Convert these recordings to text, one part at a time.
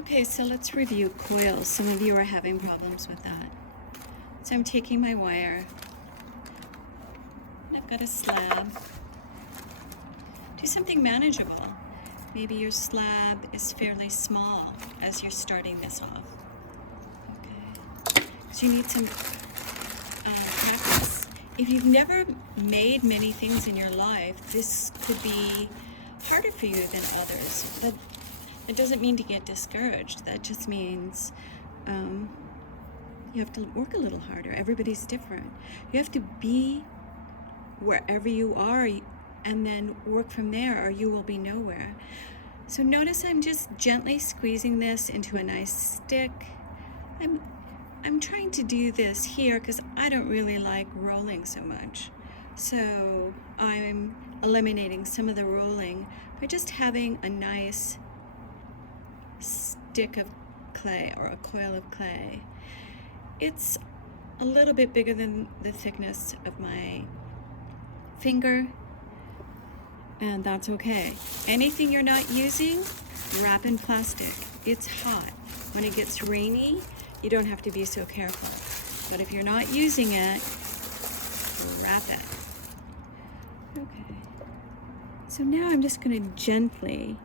Okay, so let's review coils. Some of you are having problems with that. So I'm taking my wire, and I've got a slab. Do something manageable. Maybe your slab is fairly small as you're starting this off. Okay, so you need some practice. If you've never made many things in your life, this could be harder for you than others. That doesn't mean to get discouraged. That just means you have to work a little harder. Everybody's different. You have to be wherever you are and then work from there, or you will be nowhere. So notice I'm just gently squeezing this into a nice stick. I'm trying to do this here because I don't really like rolling so much. So I'm eliminating some of the rolling by just having a nice stick of clay or a coil of clay. It's a little bit bigger than the thickness of my finger, and that's okay. Anything you're not using, wrap in plastic. It's hot. When it gets rainy, you don't have to be so careful. But if you're not using it, wrap it. Okay. So now I'm just going to gently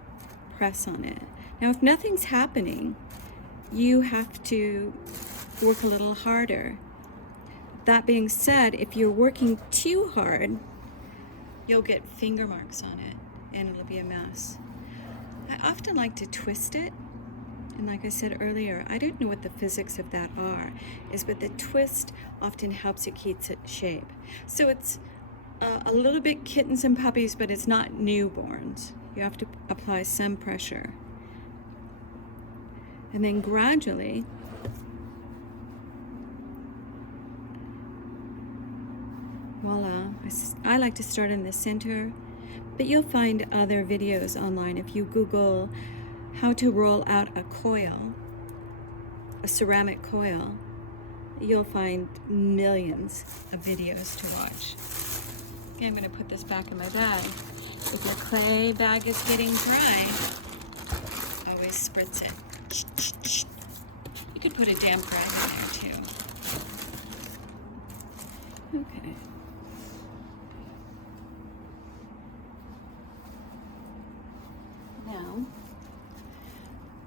press on it. Now, if nothing's happening, you have to work a little harder. That being said, if you're working too hard, you'll get finger marks on it and it'll be a mess. I often like to twist it. And like I said earlier, I don't know what the physics of that but the twist often helps it keep its shape. So it's a little bit kittens and puppies, but it's not newborns. You have to apply some pressure. And then gradually, voila. I like to start in the center, but you'll find other videos online. If you Google how to roll out a coil, a ceramic coil, you'll find millions of videos to watch. Okay, I'm going to put this back in my bag. If your clay bag is getting dry, always spritz it. You could put a damp rag in there too. Okay. Now,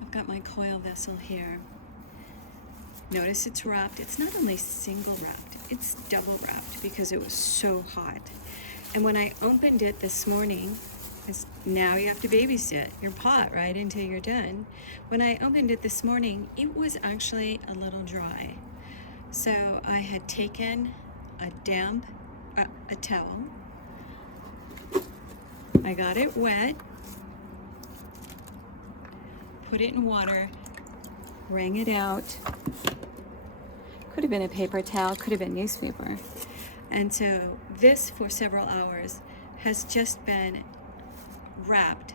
I've got my coil vessel here. Notice it's wrapped. It's not only single wrapped, it's double wrapped because it was so hot. And when I opened it this morning, now you have to babysit your pot, right, until you're done. When I opened it this morning, it was actually a little dry. So I had taken a towel. I got it wet, put it in water, wring it out. Could have been a paper towel, could have been newspaper. And so this, for several hours, has just been wrapped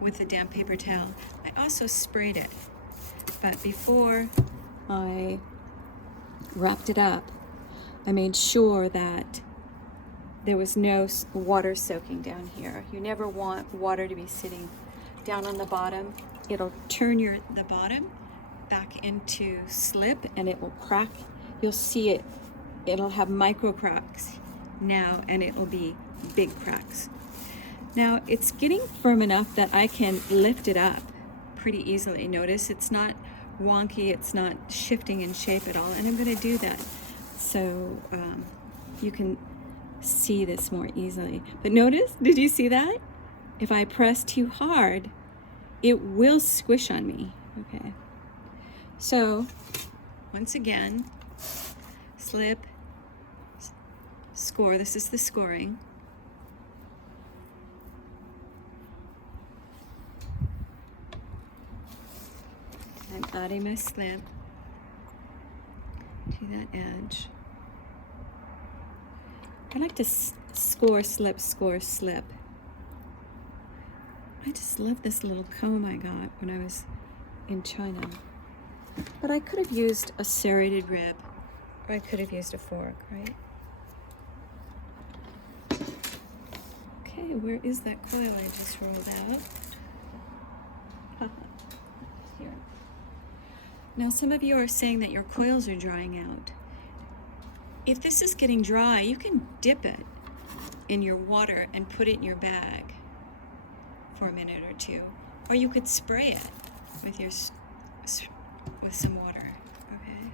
with a damp paper towel. I also sprayed it, but before I wrapped it up, I made sure that there was no water soaking down here. You never want water to be sitting down on the bottom. It'll turn the bottom back into slip and it will crack. You'll see it. It'll have micro cracks now and it will be big cracks. Now it's getting firm enough that I can lift it up pretty easily. Notice it's not wonky, it's not shifting in shape at all, and I'm going to do that so you can see this more easily. But notice, did you see that? If I press too hard, it will squish on me. Okay. So once again, slip, score. This is the scoring. I'm adding my slip to that edge. I like to score, slip, score, slip. I just love this little comb I got when I was in China. But I could have used a serrated rib, or I could have used a fork, right? Okay, where is that coil I just rolled out? Here. Now some of you are saying that your coils are drying out. If this is getting dry, you can dip it in your water and put it in your bag for a minute or two, or you could spray it with with some water. Okay.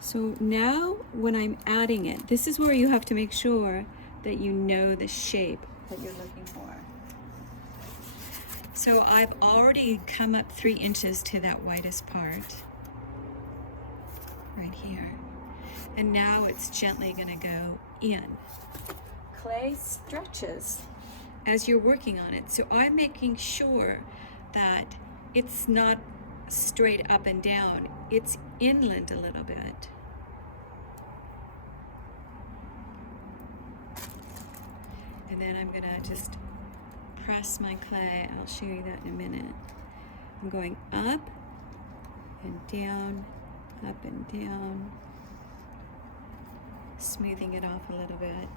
So now when I'm adding it, this is where you have to make sure that you know the shape that you're looking for. So I've already come up 3 inches to that whitest part right here. And now it's gently gonna go in. Clay stretches as you're working on it. So I'm making sure that it's not straight up and down. It's inland a little bit. And then I'm gonna just press my clay. I'll show you that in a minute. I'm going up and down, up and down, smoothing it off a little bit.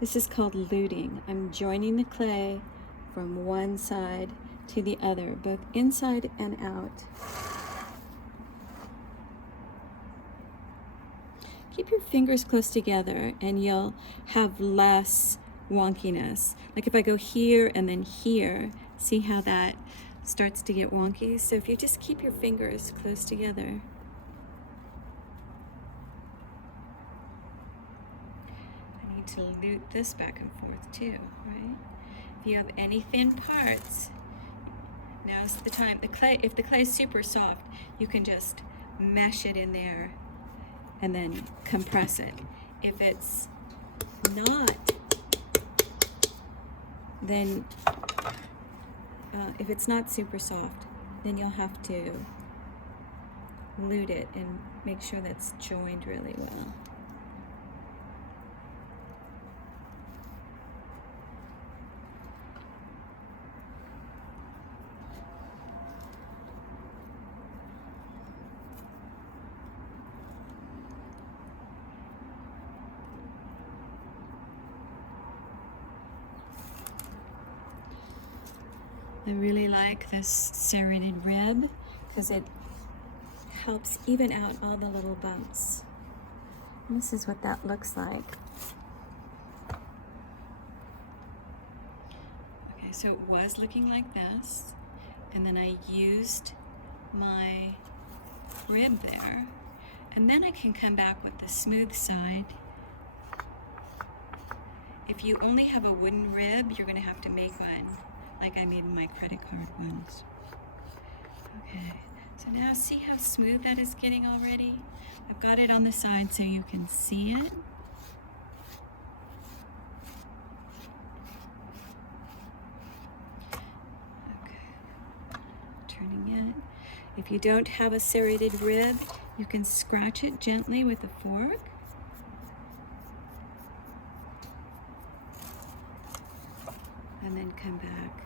This is called luting. I'm joining the clay from one side to the other, both inside and out. Keep your fingers close together and you'll have less wonkiness. Like if I go here and then here, see how that starts to get wonky? So if you just keep your fingers close together. I need to lute this back and forth too, right? If you have any thin parts, now's the time. The clay, if the clay is super soft, you can just mesh it in there and then compress it. If it's not, then if it's not super soft, then you'll have to lute it and make sure that's joined really well. I really like this serrated rib because it helps even out all the little bumps. And this is what that looks like. Okay, so it was looking like this, and then I used my rib there, and then I can come back with the smooth side. If you only have a wooden rib, you're gonna have to make one, like I made my credit card ones. Okay, so now see how smooth that is getting already? I've got it on the side so you can see it. Okay, turning it. If you don't have a serrated rib, you can scratch it gently with a fork. And then come back.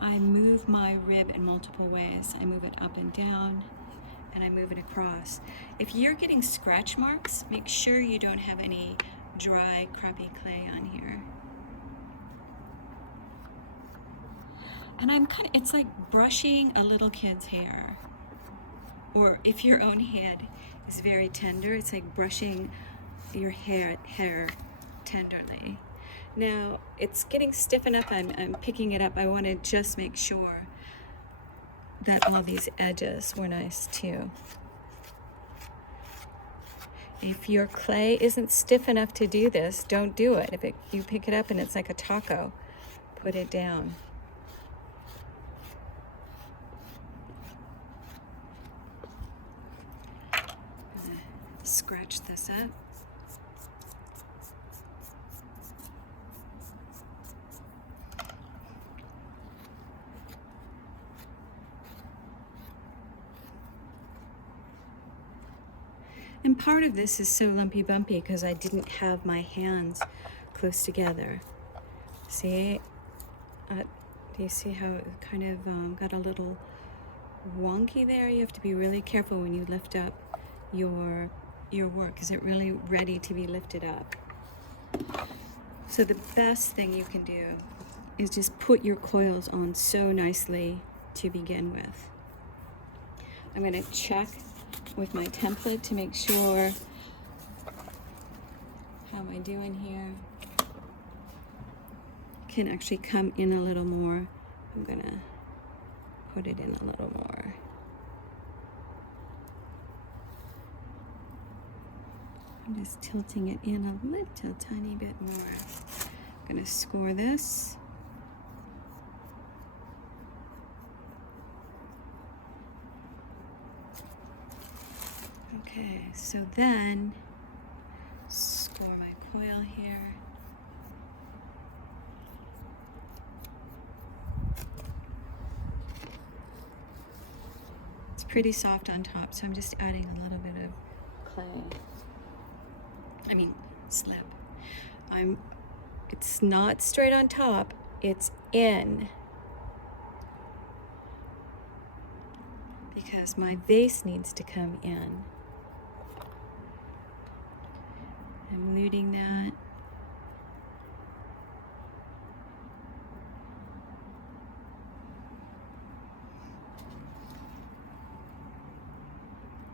I move my rib in multiple ways. I move it up and down, and I move it across. If you're getting scratch marks, make sure you don't have any dry, crappy clay on here. And it's like brushing a little kid's hair. Or if your own head is very tender, it's like brushing your hair tenderly. Now it's getting stiff enough. I'm picking it up. I want to just make sure that all these edges were nice too. If your clay isn't stiff enough to do this, don't do it. If you pick it up and it's like a taco, put it down. Scratch this up. And part of this is so lumpy bumpy because I didn't have my hands close together. See? Do you see how it kind of got a little wonky there? You have to be really careful when you lift up your work. Is it really ready to be lifted up? So the best thing you can do is just put your coils on so nicely to begin with. I'm going to check with my template to make sure. How am I doing here? Can actually come in a little more. I'm going to put it in a little more. I'm just tilting it in a little tiny bit more. I'm going to score this. Okay, so then score my coil here. It's pretty soft on top, so I'm just adding a little bit of clay. Slip. It's not straight on top, it's in. Because my vase needs to come in. I'm looting that.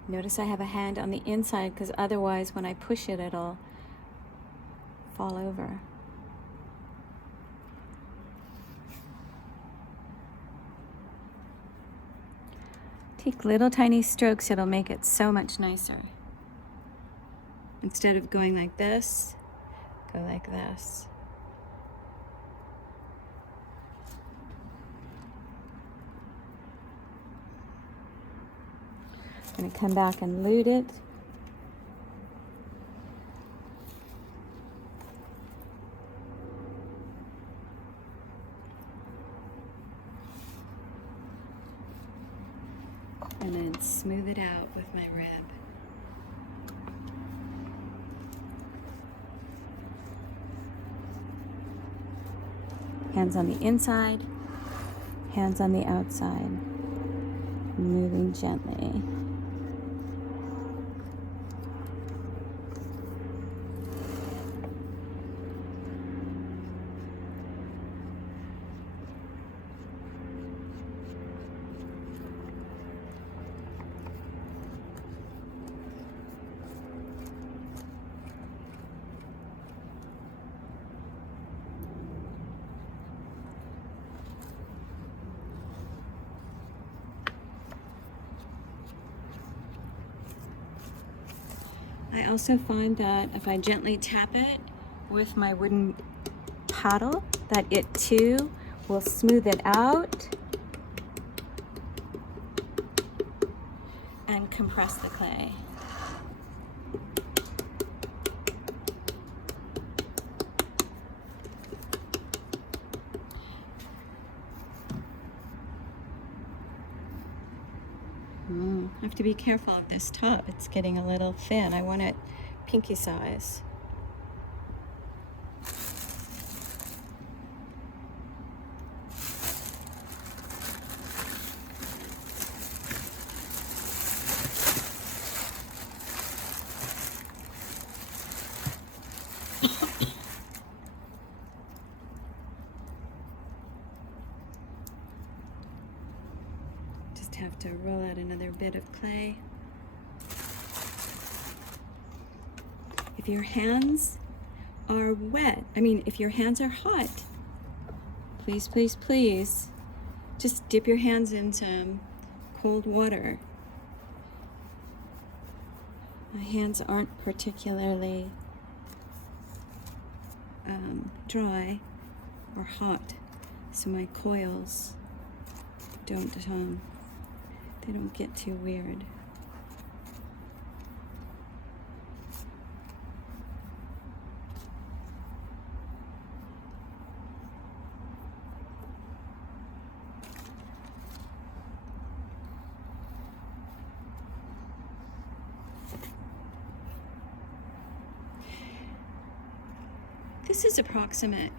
Notice I have a hand on the inside because otherwise when I push it, it'll fall over. Take little tiny strokes, it'll make it so much nicer. Instead of going like this, go like this. I'm going to come back and loot it. And then smooth it out with my rib. Hands on the inside, hands on the outside, moving gently. I also find that if I gently tap it with my wooden paddle, that it too will smooth it out and compress the clay. I have to be careful of this top. It's getting a little thin. I want it pinky size. Have to roll out another bit of clay. If your hands are wet, if your hands are hot, please, please, please, just dip your hands in some cold water. My hands aren't particularly dry or hot, so my coils they don't get too weird. This is approximate.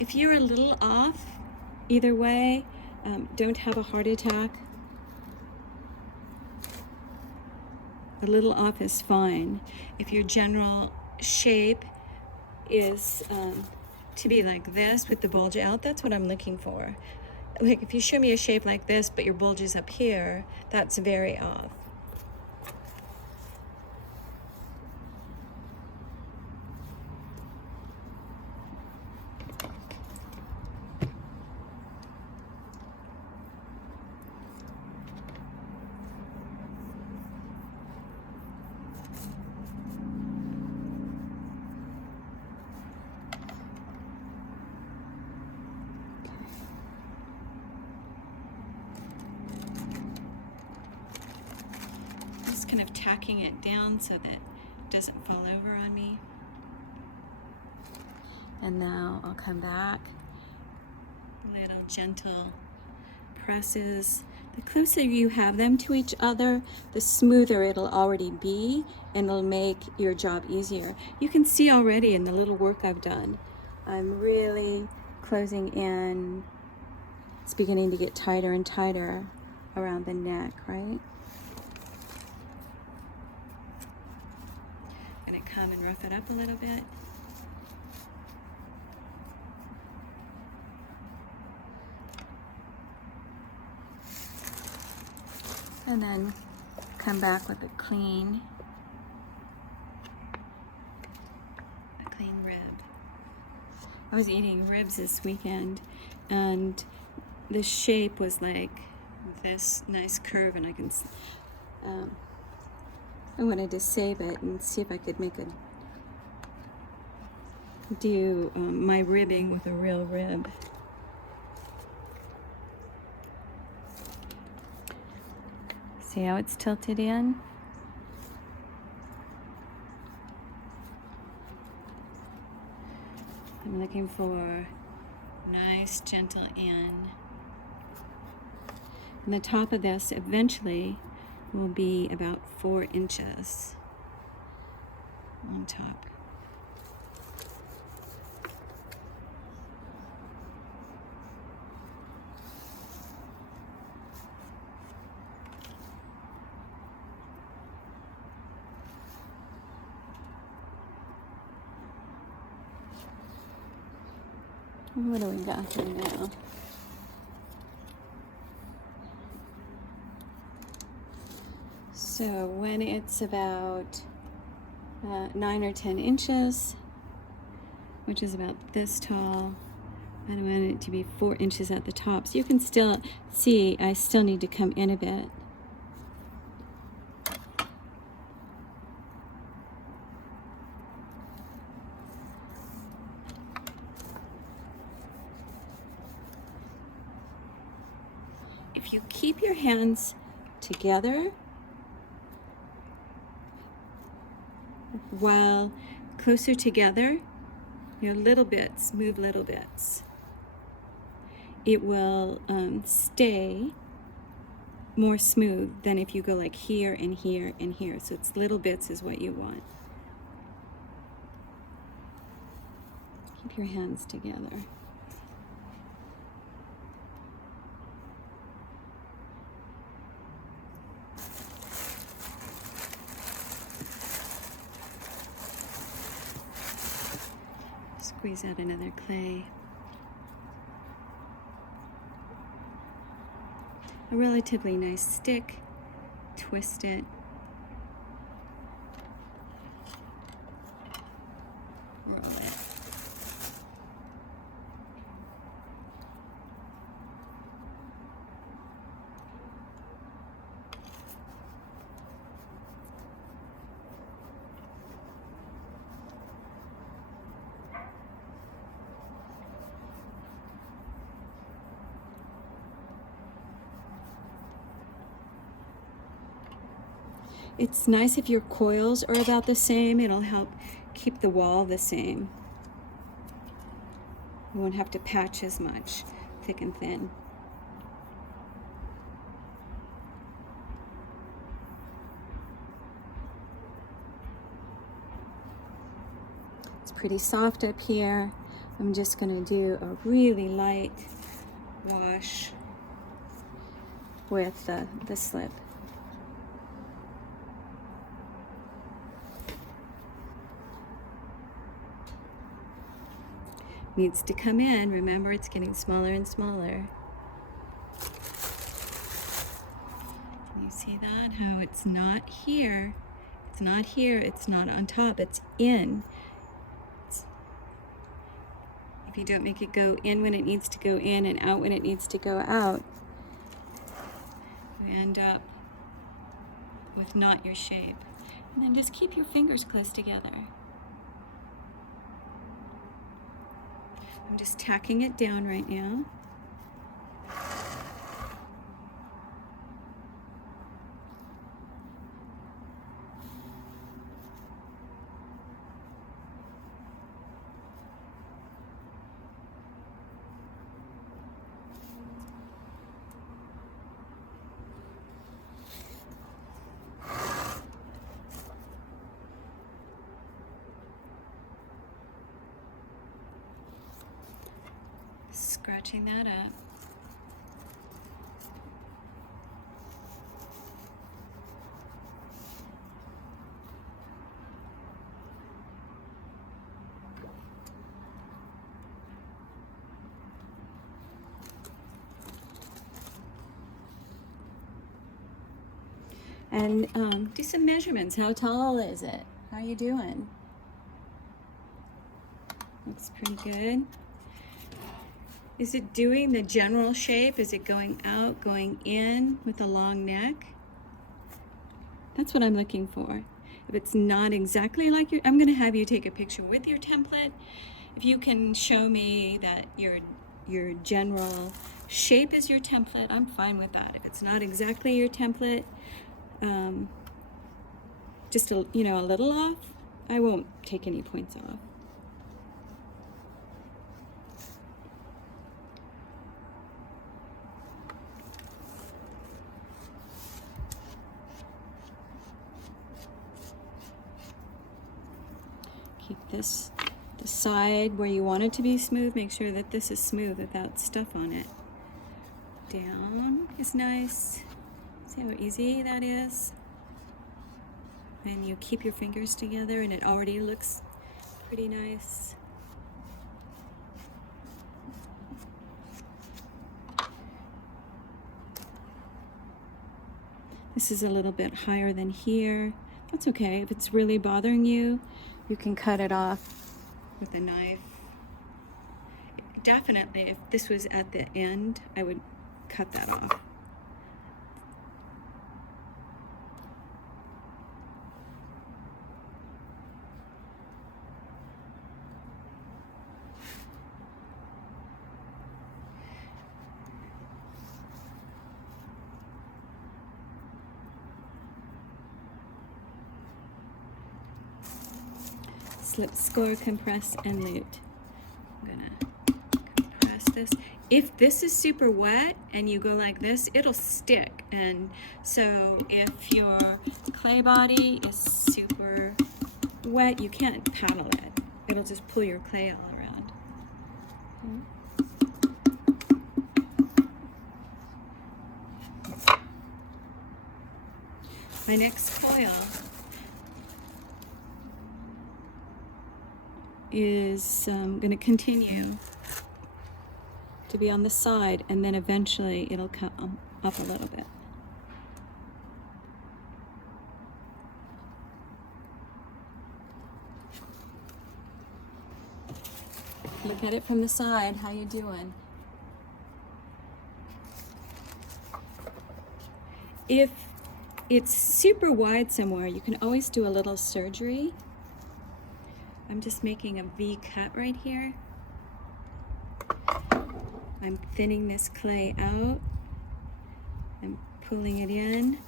If you're a little off, either way, don't have a heart attack. A little off is fine. If your general shape is to be like this with the bulge out. That's what I'm looking for. Like if you show me a shape like this, but your bulge is up here, that's very off. Kind of tacking it down so that it doesn't fall over on me. And now I'll come back. Little gentle presses. The closer you have them to each other, the smoother it'll already be, and it'll make your job easier. You can see already in the little work I've done, I'm really closing in. It's beginning to get tighter and tighter around the neck, right? Come and rough it up a little bit. And then come back with a clean rib. I was eating ribs this weekend and the shape was like this nice curve, and I wanted to save it and see if I could do my ribbing with a real rib. See how it's tilted in? I'm looking for nice gentle in. And the top of this eventually will be about 4 inches on top. What do we got here now? So when it's about 9 or 10 inches, which is about this tall, I want it to be 4 inches at the top. So you can still see I still need to come in a bit. If you keep your hands together while closer together, little bits, move little bits, it will stay more smooth than if you go like here and here and here. So it's little bits is what you want. Keep your hands together. Squeeze out another clay. A relatively nice stick, twist it. Roll it. It's nice if your coils are about the same. It'll help keep the wall the same. You won't have to patch as much, thick and thin. It's pretty soft up here. I'm just going to do a really light wash with the slip. needs to come in. Remember, it's getting smaller and smaller. Can you see that? How it's not here. It's not here. It's not on top. It's in. If you don't make it go in when it needs to go in and out when it needs to go out, you end up with not your shape. And then just keep your fingers close together. I'm just tacking it down right now. Scratching that up. And do some measurements. How tall is it? How are you doing? Looks pretty good. Is it doing the general shape? Is it going out, going in with a long neck? That's what I'm looking for. If it's not exactly like I'm gonna have you take a picture with your template. If you can show me that your general shape is your template, I'm fine with that. If it's not exactly your template, just a little off, I won't take any points off. Keep this, the side where you want it to be smooth, make sure that this is smooth without stuff on it. Down is nice. See how easy that is? And you keep your fingers together and it already looks pretty nice. This is a little bit higher than here. That's okay. If it's really bothering you, you can cut it off with a knife. Definitely, if this was at the end, I would cut that off. Slip, score, compress, and lute. I'm gonna compress this. If this is super wet and you go like this, it'll stick. And so if your clay body is super wet, you can't paddle it. It'll just pull your clay all around. My next coil is going to continue to be on the side, and then eventually it'll come up a little bit. Look at it from the side. How you doing? If it's super wide somewhere, you can always do a little surgery. I'm just making a V cut right here. I'm thinning this clay out. I'm pulling it in.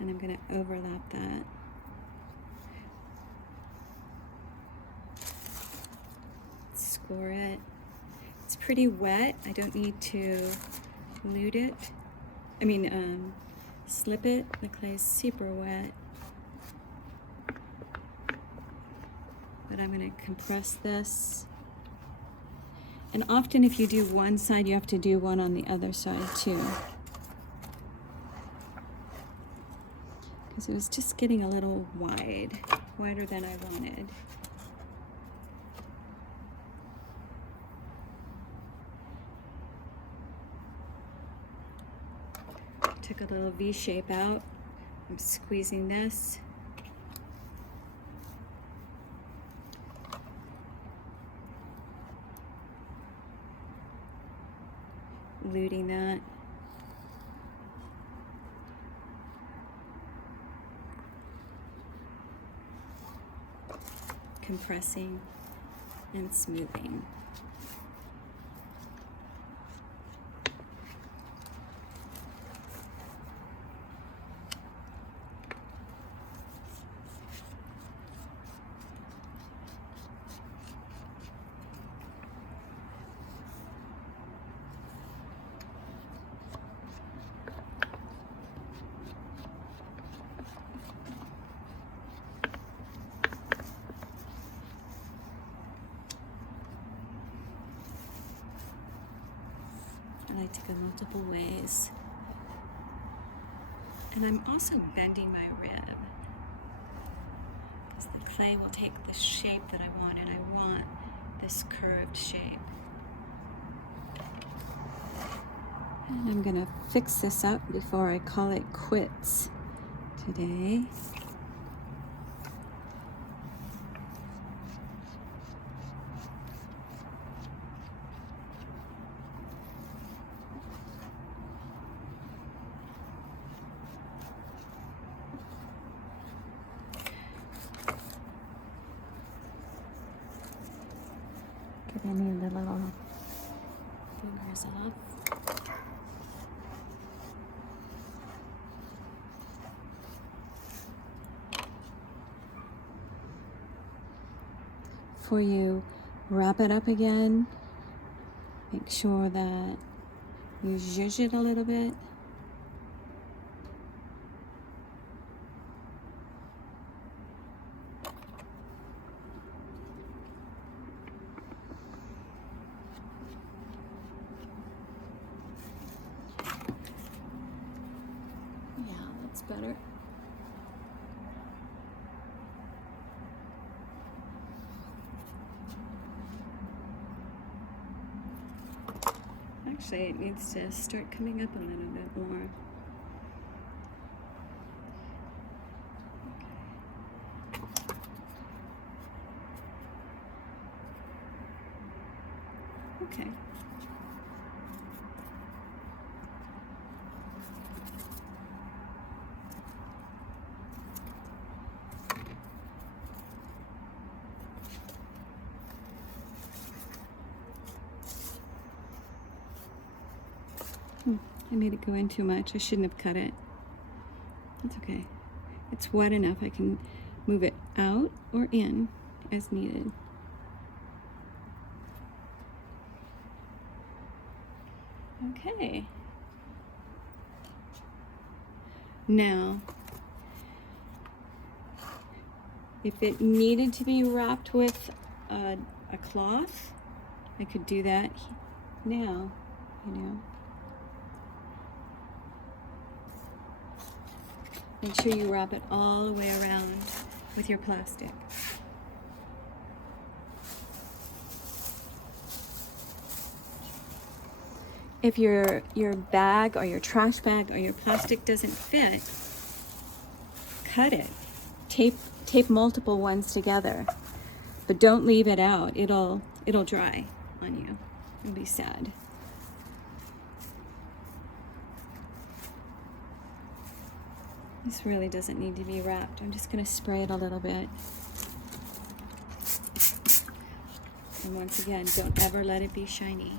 And I'm going to overlap that. Score it. It's pretty wet. I don't need to lute it. Slip it. The clay is super wet. But I'm going to compress this. And often if you do one side, you have to do one on the other side too. Because it was just getting a little wide, wider than I wanted. Took a little V shape out. I'm squeezing this. Looting that. Compressing and smoothing. I like to go multiple ways. And I'm also bending my rib, because the clay will take the shape that I want, and I want this curved shape. And I'm gonna fix this up before I call it quits today. Give any of the little fingers off. Before you wrap it up again, make sure that you zhuzh it a little bit. Yeah, that's better. Actually, it needs to start coming up a little bit more. Okay. I made it go in too much. I shouldn't have cut it. That's okay. It's wet enough. I can move it out or in as needed. Okay. Now, if it needed to be wrapped with a cloth, I could do that now, you know. Make sure you wrap it all the way around with your plastic. If your bag or your trash bag or your plastic doesn't fit, cut it. Tape multiple ones together, but don't leave it out. It'll dry on you. It'll be sad. This really doesn't need to be wrapped. I'm just going to spray it a little bit. And once again, don't ever let it be shiny.